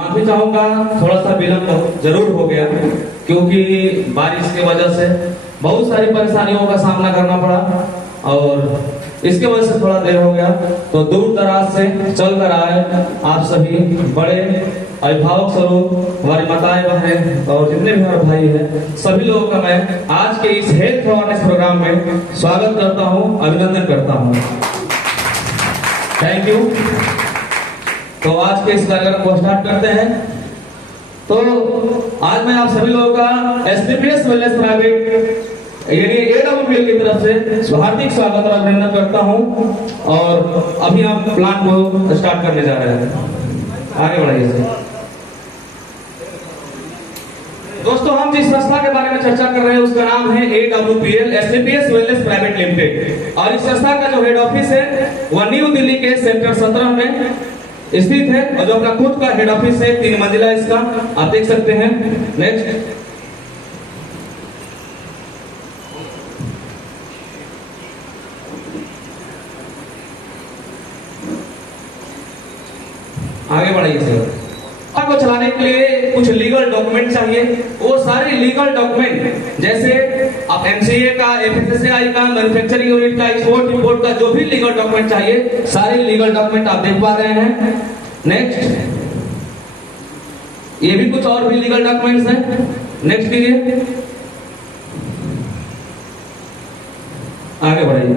माफी चाहूंगा, थोड़ा सा विलंब जरूर हो गया क्योंकि बारिश की वजह से बहुत सारी परेशानियों का सामना करना पड़ा और इसके वजह से थोड़ा देर हो गया। तो दूर दराज से चल कर आए आप सभी बड़े अभिभावक स्वरूप हमारी माताएं बहनें और जितने भी हमारे भाई हैं, सभी लोगों का मैं आज के इस हेल्थ अवेयरनेस प्रोग्राम में स्वागत करता हूं, अभिनंदन करता हूं। Thank you. तो आज के इस कार्यक्रम को स्टार्ट करते हैं। तो आज मैं आप सभी लोगों का एसपीपीएस वेलनेस प्राइवेट यानी एडब्ल्यूपीएल की तरफ से हार्दिक स्वागत और अभिनंदन करता हूं। और अभी हम प्लान को स्टार्ट करने जा रहे हैं। आगे बढ़ाइए दोस्तों। हम जिस संस्था के बारे में चर्चा कर रहे हैं उसका नाम है एडब्ल्यूपीएल एसपीपीएस वेलनेस प्राइवेट लिमिटेड। और इस संस्था का जो हेड ऑफिस है वह न्यू दिल्ली के सेक्टर 17 में स्थित है और जो अपना खुद का हेड ऑफिस है 3 मंजिला इसका आप देख सकते हैं। नेक्स्ट आगे बढ़ाइए सर। को चलाने के लिए कुछ लीगल डॉक्यूमेंट चाहिए। वो सारे लीगल डॉक्यूमेंट जैसे आप एमसीए का, एफएसएसआई का, मैन्युफैक्चरिंग यूनिट का, एक्सपोर्ट इंपोर्ट का जो भी लीगल डॉक्यूमेंट चाहिए सारे लीगल डॉक्यूमेंट आप देख पा रहे हैं। नेक्स्ट ये भी कुछ और भी लीगल डॉक्यूमेंट्स हैं। नेक्स्ट कीजिए, आगे बढ़ाइए,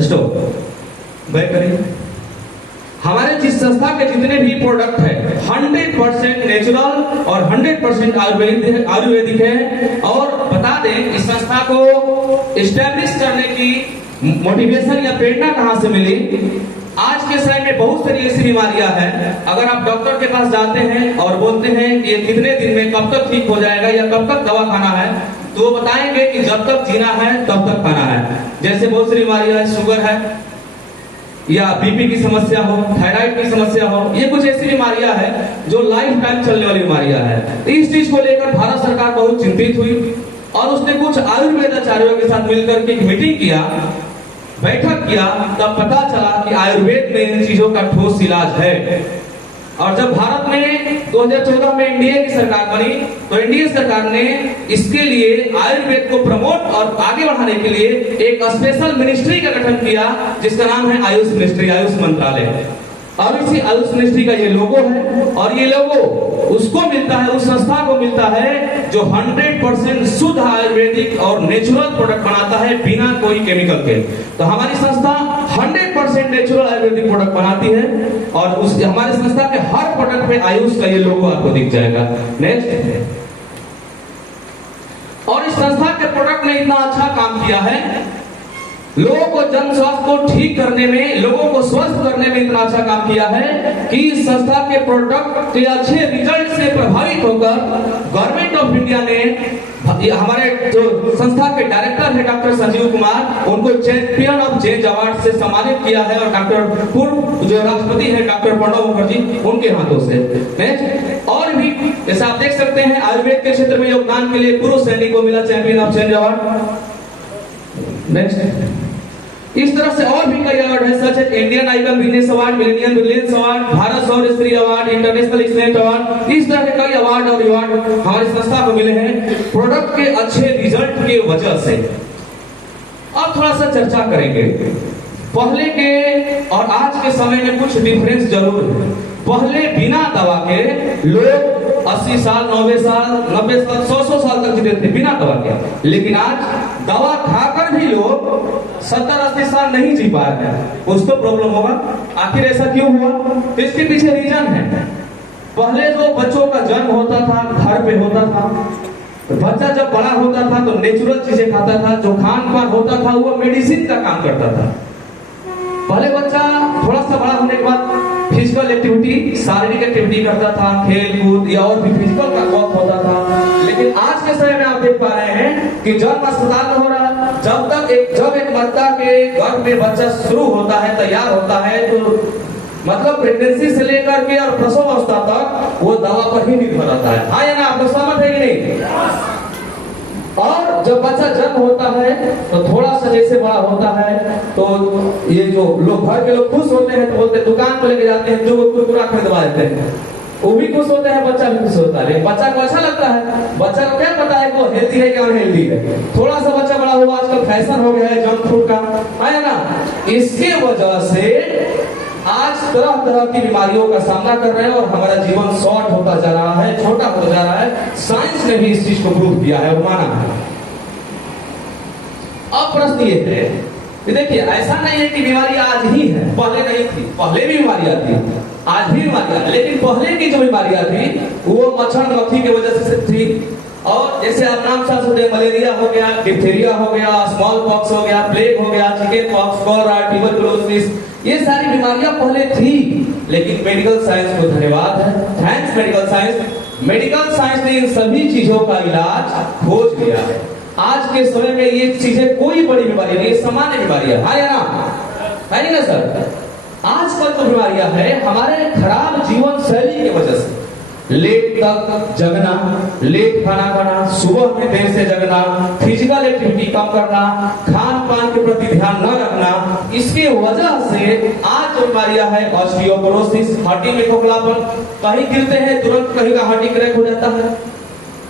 स्टॉप, बैक करिए। हमारे जिस संस्था के जितने भी प्रोडक्ट है 100% नेचुरल और 100% आयुर्वेदिक है। और बता दें इस संस्था को एस्टैब्लिश करने की मोटिवेशन या प्रेरणा कहां से मिली। आज के समय में बहुत सारी ऐसी बीमारियां हैं, अगर आप डॉक्टर के पास जाते हैं और बोलते हैं कि ये कितने दिन में कब तक ठीक हो जाएगा या कब तक दवा खाना है, तो वो बताएंगे कि जब तक जीना है तब तक खाना है। जैसे बहुत सारी बीमारियां है, शुगर है या बीपी की समस्या हो, थायराइड की समस्या हो, ये कुछ ऐसी बीमारियां हैं जो लाइफ टाइम चलने वाली बीमारियां हैं। इस चीज को लेकर भारत सरकार बहुत चिंतित हुई और उसने कुछ आयुर्वेदाचार्यों के साथ मिलकर के एक मीटिंग किया, बैठक किया। तब पता चला कि आयुर्वेद में इन चीजों का ठोस इलाज है। और जब भारत में 2014 में एनडीए की सरकार बनी तो एनडीए सरकार ने इसके लिए आयुर्वेद को प्रमोट और आगे बढ़ाने के लिए एक स्पेशल मिनिस्ट्री का गठन किया जिसका नाम है आयुष मिनिस्ट्री, आयुष मंत्रालय। और इसी आयुष मिनिस्ट्री का ये लोगो है और ये लोगो उसको मिलता है, उस संस्था को मिलता है जो 100% शुद्ध आयुर्वेदिक और नेचुरल प्रोडक्ट बनाता है बिना कोई केमिकल के। तो हमारी संस्था 100% नेचुरल आयुर्वेदिक प्रोडक्ट बनाती है और उस हमारी संस्था के हर प्रोडक्ट पे आयुष का ये लोगो आपको दिख जाएगा। नेक्स्ट, और इस संस्था के प्रोडक्ट ने इतना अच्छा काम किया है, लोगों को जन स्वास्थ्य को ठीक करने में, लोगों को स्वस्थ करने में इतना अच्छा काम किया है कि इस संस्था के प्रोडक्ट के अच्छे रिजल्ट से प्रभावित होकर गवर्नमेंट ऑफ इंडिया ने हमारे जो संस्था के डायरेक्टर है डॉक्टर संजीव कुमार, उनको चैंपियन ऑफ चेंज अवार्ड से सम्मानित किया है। और डॉक्टर पूर्व जो राष्ट्रपति है डॉक्टर प्रणब मुखर्जी, उनके हाथों से। और भी जैसे आप देख सकते हैं आयुर्वेद के क्षेत्र में योगदान के लिए पूर्व सैनिक को मिला champion of change award. Next, इस तरह से और भी कई अवार्ड है, सच है Indian icon business award, millennium brilliance award, Bharat सौर स्त्री अवार्ड, इंटरनेशनल एक्सीलेंट अवार्ड। इस तरह के कई अवार्ड और रिवार्ड हमारी संस्था को मिले हैं प्रोडक्ट के अच्छे रिजल्ट के वजह से। अब थोड़ा सा चर्चा करेंगे पहले के और आज के समय में कुछ डिफरेंस जरूर है। पहले बिना दवा के लोग 80 साल, 90 साल, 90 साल, 100 साल तक जीते थे बिना दवा के। लेकिन आज दवा खाकर भी लोग 70-80 साल नहीं जी पा रहे हैं। कुछ तो प्रॉब्लम होगा। आखिर ऐसा क्यों हुआ? तो इसके पीछे रीजन है। पहले जो बच्चों का जन्म होता था घर पे होता था, बच्चा जब बड़ा होता था तो नेचुरल चीजें खाता था, जो खान पान होता था वो मेडिसिन का काम करता था। पहले बच्चा थोड़ा सा बड़ा होने के बाद फिजिकल एक्टिविटी, शारीरिक एक्टिविटी करता था, खेल कूद या और भी फिजिकल का वक्त होता था। लेकिन आज के समय में आप देख पा रहे हैं कि जन्म अस्पताल में हो रहा है। जब एक माता के गर्भ में बच्चा शुरू होता है, तैयार होता है, तो मतलब प्रेगनेंसी से लेकर के और प्रसव अवस्था तक वो दवा पर ही निर्भर रहता है। हाँ या ना, आपको सहमत है कि नहीं? और जब बच्चा जन्म होता है तो थोड़ा सा जैसे बड़ा होता है तो ये जो लोग घर के लोग खुश होते हैं तो बोलते हैं दुकान पर लेके जाते हैं, जो कुरकुरा खरीदवा देते हैं। वो भी खुश होते हैं, बच्चा भी खुश होता है। लेकिन बच्चा को अच्छा लगता है, बच्चा को क्या पता है वो हेल्दी है कि अनहेल्दी है। थोड़ा सा बच्चा बड़ा हुआ, आजकल फैशन हो गया है जंक फूड का, है ना। इसके वजह से आज तरह तरह की बीमारियों का सामना कर रहे हैं और हमारा जीवन शॉर्ट होता जा रहा है, छोटा होता जा रहा है। साइंस ने भी इस चीज को प्रूव किया है और माना है। अब प्रश्न ये है कि देखिए, ऐसा नहीं है कि बीमारी आज ही है, पहले नहीं थी, पहले भी बीमारियां थी, आज भी बीमारियां, लेकिन पहले की जो बीमारियां थी वो मच्छर मक्खी की वजह से थी। और जैसे आप नाम साथ सुने, मलेरिया हो गया, डिप्थीरिया हो गया, स्मॉल पॉक्स हो गया, प्लेग हो गया, चिकन पॉक्स, कॉलरा, ट्यूबरकुलोसिस, ये सारी बीमारियां पहले थी। लेकिन मेडिकल साइंस को धन्यवाद है, thanks medical science. Medical science ने इन सभी चीजों का इलाज खोज लिया है। आज के समय में ये चीजें कोई बड़ी बीमारी नहीं, सामान्य बीमारियां है या ना, है ना सर। आजकल जो बीमारियां है हमारे खराब जीवन शैली की वजह से, लेट तक जगना, लेट खाना खाना, सुबह में देर से जगना, फिजिकल एक्टिविटी कम करना, खान पान के प्रति ध्यान न रखना, इसके वजह से आज जो बीमारियां है, ऑस्टियोपोरोसिस, हड्डी में खोखलापन, कहीं गिरते हैं तुरंत कहीं का हड्डी क्रैक हो जाता है,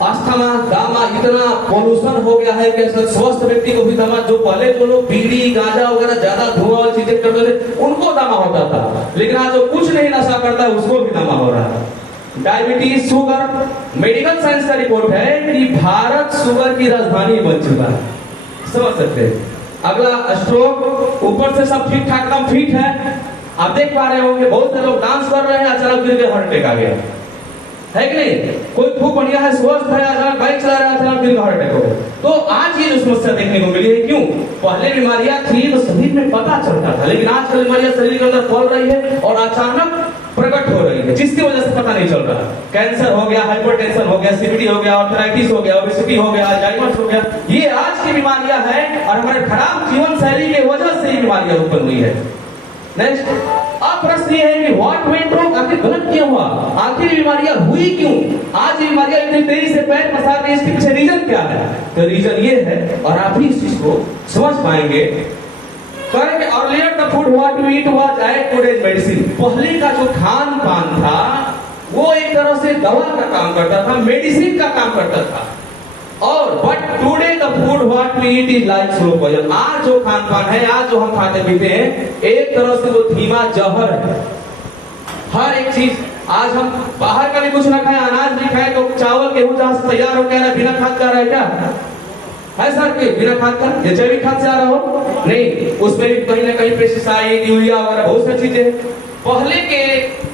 अस्थमा, दामा, इतना पोल्यूशन हो गया है कि स्वस्थ व्यक्ति को भी दमा, जो पहले जो लोग बीड़ी गांजा वगैरह ज्यादा धुआं वाली चीजें करते थे उनको दमा होता था, लेकिन आज जो कुछ नहीं नशा करता है उसको भी दमा हो रहा है। डायबिटीज, शुगर, मेडिकल साइंस का रिपोर्ट है कि भारत शुगर की राजधानी बन चुका है, समझ सकते हैं। अगला स्ट्रोक, ऊपर से सब ठीक ठाक एकदम फिट है, आप देख पा रहे होंगे बहुत से लोग डांस कर रहे हैं, अचानक गिर के हार्ट अटैक आ गया, है कि नहीं। कोई खूब बढ़िया है, स्वस्थ है, अचानक बाइक चला रहा है, अचानक गिर के हार्ट अटैक हो गया। तो आज ये जो समस्या देखने को मिली है, क्यों? पहले बीमारियां थी तो शरीर में पता चलता था, लेकिन आजकल बीमारियां शरीर के अंदर फैल रही है और अचानक प्रकट हो रही है, जिसकी वजह से पता नहीं चल रहा। कैंसर हो गया, हाइपरटेंशन हो गया, सीबीडी हो गया, आर्थराइटिस हो गया, ओबेसिटी हो गया, अल्जाइमर हो गया, ये आज की बीमारियां हैं और हमारे खराब जीवन शैली की वजह से ये बीमारियां उत्पन्न हुई है। नेक्स्ट, अब प्रश्न ये है कि व्हाट वेंट रॉन्ग, आखिर गलत क्यों हुआ, आखिर बीमारियां हुई क्यों, आज ये बीमारियां इतनी तेजी से पैर पसार रही है, इसके पीछे रीजन क्या है? तो रीजन ये है, और आप ही इस चीज को समझ पाएंगे। करेंगे earlier the food what we eat was at today's medicine. पहले का जो खान पान था वो एक तरह से दवा का काम करता था, मेडिसिन का काम करता था। और but today the food what we eat is like slow poison. आज जो खान पान है, आज जो हम खाते पीते हैं, एक तरह से वो धीमा जहर है। हर एक चीज, आज हम बाहर का भी कुछ ना खाए, अनाज भी खाए तो चावल गेहूं जहां से तैयार हो गया, बिना खाद का रहा है क्या है सर? के बिना खाद का, ये जैविक खाद से आ रहा हो नहीं, उसमें भी कहीं ना कहीं पेस्टिसाइड, यूरिया वगैरह बहुत सारी चीजें। पहले के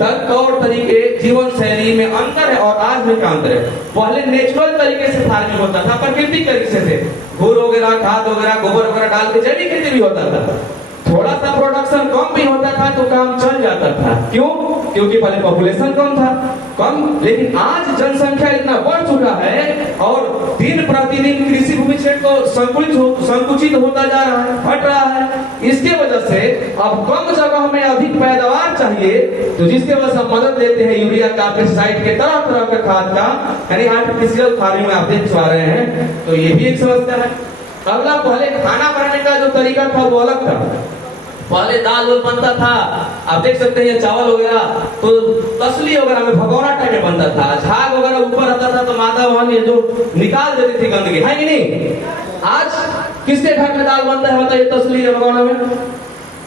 तौर तरीके, जीवन शैली में अंतर है और आज में क्या अंतर है? पहले नेचुरल तरीके से फार्मिंग होता था, प्राकृतिक तरीके से, घूर वगैरह, खाद वगैरह, गोबर वगैरह डाल के जैविक खेती भी होता था। थोड़ा सा प्रोडक्शन कम भी होता था तो काम चल जाता था। क्यों? क्योंकि पहले पॉपुलेशन कम था, कम, लेकिन आज जनसंख्या इतना बढ़ चुका है और दिन प्रतिदिन कृषि भूमि क्षेत्र तो संकुचित होता जा रहा है, घट रहा है। इसके वजह से अब कम जगह में अधिक पैदावार चाहिए, तो जिसके वजह से हम मदद लेते हैं यूरिया का, पेस्टिसाइड के, तरह तरह के खाद का, यानी आर्टिफिशियल फार्मिंग में आप देख पा रहे हैं। तो ये भी एक समस्या है। अगला, पहले खाना बनाने का जो तरीका था वो अलग था। पहले दाल बनता था, आप देख सकते हैं चावल वगैरह तो तसली वगैरह में भगोना टाइप में बनता था, झाग वगैरह ऊपर आता था तो माता वहां ये जो निकाल देती थी गंदगी, है कि नहीं? आज किसके घर में दाल बनता है बताइए? तसली या भगोना में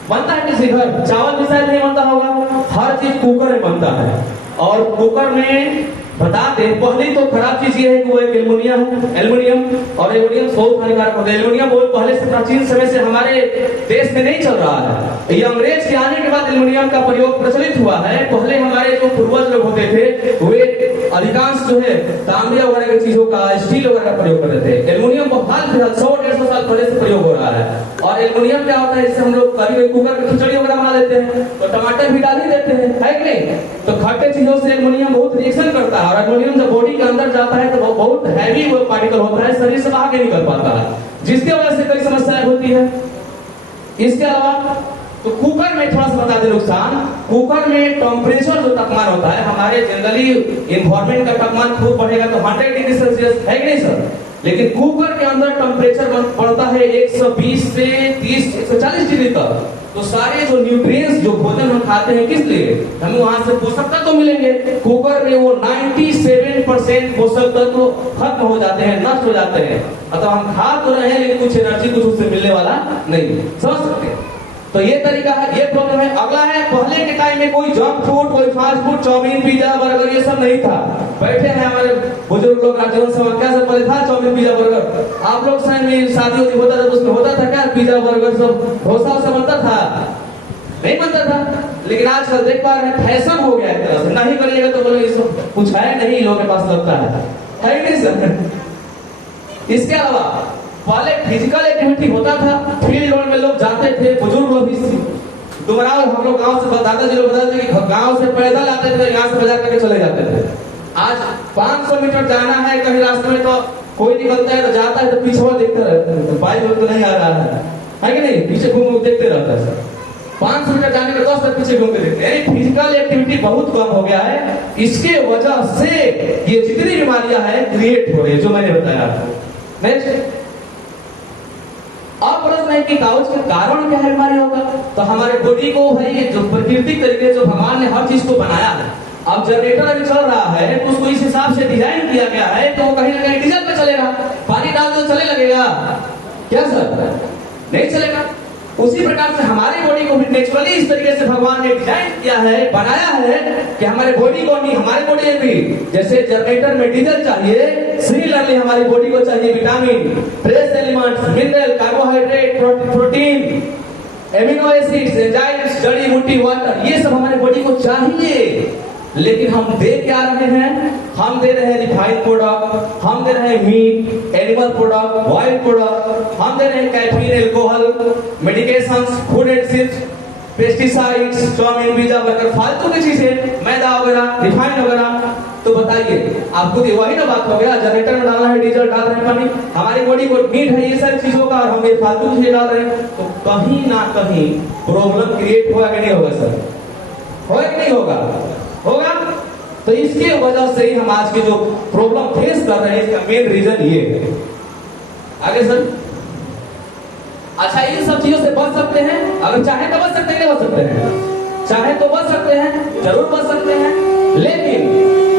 बनता है किसी घर? चावल भी शायद नहीं बनता होगा, हर चीज कुकर में बनता है। और कुकर में बता दें, पहली तो खराब चीज ये है कि वो एक एल्युमिनियम है, एल्युमिनियम, और एल्युमिनियम बहुत हानिकारक होता है। एल्युमिनियम बहुत पहले से प्राचीन समय से हमारे देश में नहीं चल रहा है, ये अंग्रेज के आने के बाद एल्युमिनियम का प्रयोग प्रचलित हुआ है। पहले हमारे जो पूर्वज लोग होते थे वे अधिकांश जो है तांबे वगैरह की चीजों का, स्टील वगैरह का प्रयोग करते थे। एल्युमिनियम हाल फिलहाल 100-150 साल पहले से प्रयोग हो रहा है। और एल्युमिनियम क्या होता है, इससे हम लोग कभी कुकर में खिचड़ी वगैरह बना देते हैं तो टमाटर भी डाल ही देते हैं, है कि नहीं? तो खट्टे चीजों से एल्युमिनियम बहुत रिएक्शन करता है और एल्युमिनियम जब बॉडी के अंदर जाता है तो बहुत हैवी वो पार्टिकल होता है, शरीर से बाहर नहीं निकल पाता है, जिसकी वजह से कई समस्याएं होती है। इसके अलावा तो कुकर में थोड़ा सा बता दें नुकसान, कुकर में टेम्परेचर जो तापमान होता है, हमारे जनरली इन्वायरमेंट का तापमान खूब बढ़ेगा तो 100 डिग्री सेल्सियस, है कि नहीं सर? लेकिन कुकर के अंदर टेम्परेचर बढ़ता है 120 से 30, 140 डिग्री तक। तो सारे जो न्यूट्रिएंट्स जो भोजन हम खाते हैं किस लिए, हमें वहां से पोषक तत्व मिलेंगे। कुकर में वो 97% पोषक तत्व खत्म हो जाते हैं, नष्ट हो जाते हैं। अतः हम खा तो रहे हैं लेकिन कुछ एनर्जी कुछ उससे मिलने वाला नहीं, समझ सकते हैं। तो ये तरीका है, ये प्रॉब्लम है। अगला है, पहले के टाइम में कोई जंक फूड, कोई fast food, chow mein, pizza, burger ये सब नहीं था। बैठे हैं हमारे बुजुर्ग लोग, राजवन समाज, क्या सब पहले था चाउमीन, पिज्जा, बर्गर। आप लोग समय में शादी होता था तो उसमें होता था क्या, पिज्जा, बर्गर सब, डोसा सब बनता था? नहीं बनता था। लेकिन आजकल देख पा रहे हैं फैशन हो गया है, तरह से नहीं करिएगा तो बोलो ये सब कुछ है नहीं, लोगों के पास लगता है नहीं सर। इसके अलावा पहले फिजिकल एक्टिविटी होता था, फील्ड में लोग जाते थे, बुजुर्ग लोग भी डुमराव, हम लोग गांव से, दादाजी लोग बताते थे कि गांव से पैदल आते थे, यहाँ से बाजार करके चले जाते थे। आज 500 मीटर जाना है कहीं रास्ते में, तो कोई निकलता है तो जाता है तो पीछे देखते रहते हैं, तो बाइक तो नहीं आ रहा है कि नहीं, पीछे घूम देखते रहता है सर। 500 मीटर जाने के 10 मिनट पीछे घूम के देखते हैं। फिजिकल एक्टिविटी बहुत कम हो गया है, इसके वजह से ये जितनी बीमारियां हैं क्रिएट हो रही है, जो मैंने बताया आपको। नेक्स्ट, अब प्रश्न है कि काउच के कारण क्या है बीमारियों का। तो हमारे बॉडी को भाई जो प्राकृतिक तरीके से भगवान ने हर चीज को बनाया है। अब जनरेटर अभी चल रहा है तो उसको इस हिसाब से डिजाइन किया गया है तो वो कहीं ना कहीं डीजल पे चलेगा, पानी डाल दो चले लगेगा क्या सर? नहीं चलेगा। उसी प्रकार से हमारे बॉडी को भी नेचुरली इस तरीके से भगवान ने डिजाइन किया है, बनाया है कि हमारे बॉडी को नहीं, हमारे बॉडी में भी जैसे जनरेटर में डीजल चाहिए, सिमिलरली हमारी बॉडी को चाहिए vitamin, trace elements, mineral, carbohydrate, protein, amino acids, enzymes, जड़ी बूटी, वाटर, ये सब हमारे बॉडी को चाहिए। लेकिन हम दे क्या रहे हैं? हम दे रहे हैं रिफाइंड प्रोडक्ट, हम दे रहे हैं meat, animal product, wild product, हम दे रहे हैं caffeine, alcohol, medications, food additives, pesticides, chow mein, pizza, burger, फालतू की चीजें, मैदा वगैरह, रिफाइंड वगैरह। तो बताइए आपको वही ना बात हो गया, जनरेटर में डालना है डीजल, डाल रहे हैं पानी, हमारी बॉडी को नीड है ये सारी चीजों का और हम ये फालतू चीजें डाल रहे हैं, तो कहीं ना कहीं प्रॉब्लम क्रिएट होगा कि नहीं होगा सर? होगा कि नहीं होगा? होगा। तो इसके वजह से ही हम आज के जो प्रॉब्लम फेस कर रहे हैं इसका मेन रीजन ये है। आगे सर, अच्छा इन सब चीजों से बच सकते हैं, अगर चाहे तो बच सकते हैं, नहीं बच सकते हैं? चाहे तो बच सकते हैं, जरूर बच सकते हैं। लेकिन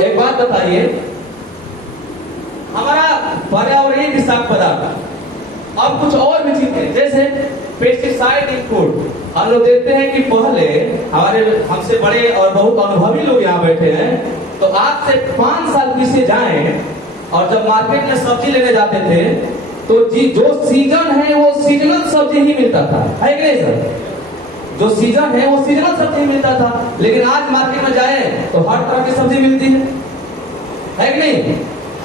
एक बात बताइए, हमारा पर्यावरणीय विषाक्त पदार्थ, अब कुछ और भी चीजें जैसे पेस्टिसाइड इन फूड, हम लोग देखते हैं कि पहले हमारे हमसे बड़े और बहुत अनुभवी लोग यहाँ बैठे हैं, तो आज से 5 साल पीछे जाएं और जब मार्केट में सब्जी लेने जाते थे तो जी जो सीजन है वो सीजनल सब्जी ही मिलता था, है कि नहीं सर? जो सीजन है वो सीजनल सब्जी मिलता था। लेकिन आज मार्केट में जाए तो हर तरह की सब्जी मिलती है कि नहीं?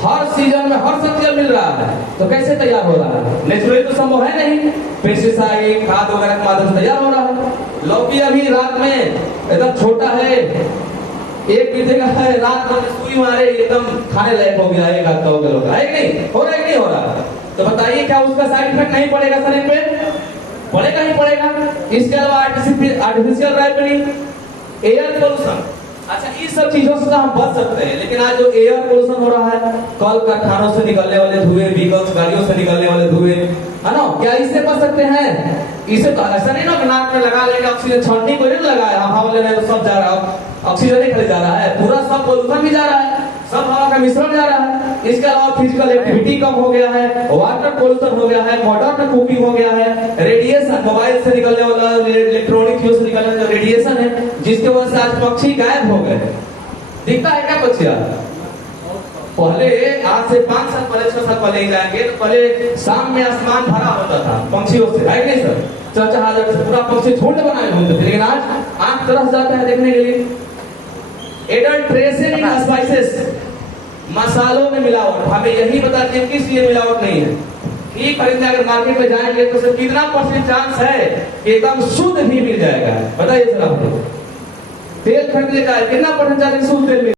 हर सीजन में हर सब्जी मिल रहा है, तो कैसे तैयार हो रहा है? नेचुरली तो संभव है नहीं, पेस्टिसाइड, खाद वगैरह के माध्यम से तैयार हो रहा है। लौकी अभी रात में एकदम छोटा है, एक बीते का है, रात में सुई मारे एकदम खाने लायक हो गया, एक हफ्ता हो गया, है कि नहीं? हो रहा है कि नहीं हो रहा? तो बताइए क्या उसका साइड इफेक्ट नहीं पड़ेगा शरीर पे? पड़ेगा ही पड़ेगा। इसके अलावा आर्टिफिशियल राइपनिंग, एयर पोल्यूशन, अच्छा इस सब चीजों से हम बच सकते हैं। लेकिन आज जो एयर पोल्यूशन हो रहा है, कल कारखानों से निकलने वाले धुएं, व्हीकल्स, गाड़ियों से निकलने वाले धुएं, है ना, क्या इससे बच सकते हैं? इसे तो ऐसा नहीं ना कि नाक में लगा लेंगे ऑक्सीजन, छाननी कोई नहीं लगाया, हवा लेने तो सब जा रहा है, ऑक्सीजन ही खाली जा रहा है, पूरा सब पोल्यूशन भी जा रहा है, सब हवा का मिश्रण जा रहा है। इसके अलावा फिजिकल एक्टिविटी कम हो गया है, वाटर पोल्यूशन हो गया है, मॉडर्न कुकिंग हो गया है, रेडिएशन, मोबाइल से निकलने वाला इलेक्ट्रॉनिक फ्यूल से निकलने वाला रेडिएशन है, जिसके वजह से आज पक्षी गायब हो गए। दिखता है क्या पक्षी? पहले आज से 5 साल पहले, 6 साल पहले ही जाएंगे तो पहले शाम में आसमान भरा होता था पंछियों से, है नहीं सर? चहचहा से पूरा पक्षी झुंड बनाए घूमते थे। लेकिन आज आंख तरफ जाता है देखने के लिए। एडल्ट ट्रेसिंग इन स्पाइसेस, मसालों में मिलावट, हमें यही बताते हैं किस लिए मिलावट नहीं है। ठीक खरीदने अगर मार्केट में जाएंगे तो सिर्फ कितना % चांस है कि एकदम शुद्ध भी मिल जाएगा? बताइए सर, आपको तेल खरीदने का कितना % शुद्ध तेल